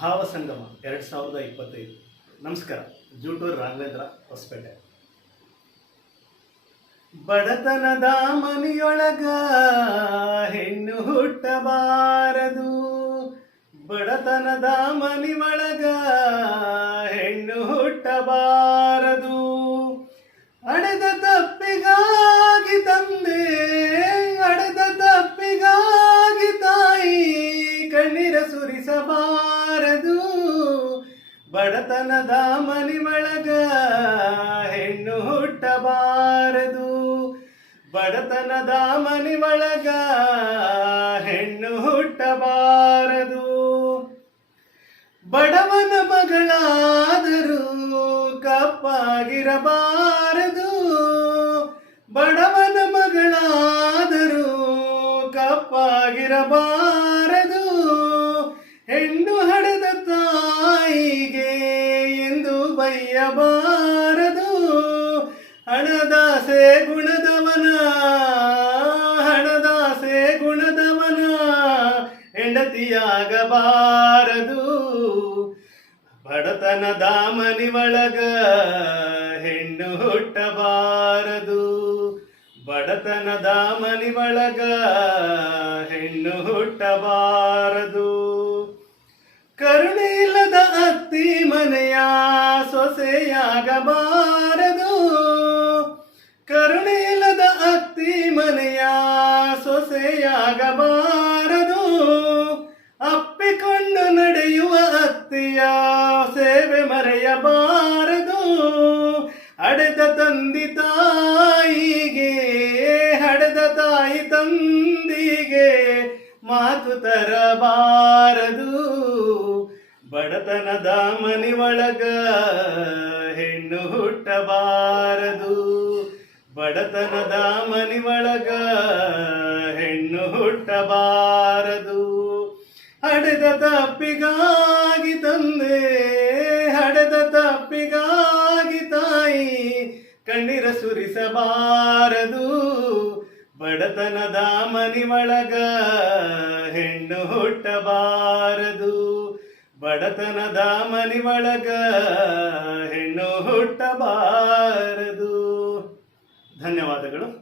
ಭಾವಸಂಗಮ ಎರಡು ಸಾವಿರದ ಇಪ್ಪತ್ತೈದು. ನಮಸ್ಕಾರ, ಜೂಟೂರ್ ರಾಘವೇಂದ್ರ ಹೊಸಪೇಟೆ. ಬಡತನದ ಮನೆಯೊಳಗ ಹೆಣ್ಣು ಹುಟ್ಟಬಾರದು. ಬಡತನದ ಒಳಗ ಹೆಣ್ಣು ಹುಟ್ಟಬಾರದು. ಅಡೆದ ತಪ್ಪಿಗಾಗಿ ಬಡತನದ ಮಳಗ ಹೆಣ್ಣು ಹುಟ್ಟಬಾರದು. ಬಡತನದ ಮಳಗ ಹೆಣ್ಣು ಹುಟ್ಟಬಾರದು. ಬಡವನ ಮಗಳಾದರೂ ಕಪ್ಪಾಗಿರಬಾರದು. ಎಂದು ಬೈಯಬಾರದು ಹಣದಾಸೆ ಗುಣದವನ ಹಣದಾಸೆ ಗುಣದವನ, ಹೆಂಡತಿಯಾಗಬಾರದು. ಬಡತನ ದಾಮನಿ ಒಳಗ ಹೆಣ್ಣು ಹುಟ್ಟಬಾರದು. ಬಡತನ ದಾಮನಿ ಒಳಗ ಹೆಣ್ಣು ಹುಟ್ಟಬಾರದು. ಕರುಣೆ ಇಲ್ಲದ ಅತ್ತಿ ಮನೆಯ ಸೊಸೆಯಾಗಬಾರದು. ಕರುಣೆ ಇಲ್ಲದ ಅತ್ತಿ ಮನೆಯ ಸೊಸೆಯಾಗಬಾರದು. ಅಪ್ಪಿಕೊಂಡು ನಡೆಯುವ ಅತ್ತಿಯ ಸೇವೆ ಮರೆಯಬಾರದು. ಅಡೆದ ತಂದಿ ತಾಯಿಗೆ ಹಡೆದ ತಾಯಿ ತಂದಿಗೆ ಮಾತು ತರಬಾರದು. ಬಡತನದ ಒಳಗ ಹೆಣ್ಣು ಹುಟ್ಟಬಾರದು. ಬಡತನದ ಒಳಗ ಹೆಣ್ಣು ಹುಟ್ಟಬಾರದು. ಹಡೆದ ತಪ್ಪಿಗಾಗಿ ತಂದೆ, ಹಡೆದ ತಪ್ಪಿಗಾಗಿ ತಾಯಿ ಕಣ್ಣೀರ ಸುರಿಸಬಾರದು. ಬಡತನದ ಒಳಗ ಹೆಣ್ಣು ಹುಟ್ಟಬಾರದು. ಬಡತನದ ಒಳಗ ಹೆಣ್ಣು ಹುಟ್ಟಬಾರದು. ಧನ್ಯವಾದಗಳು.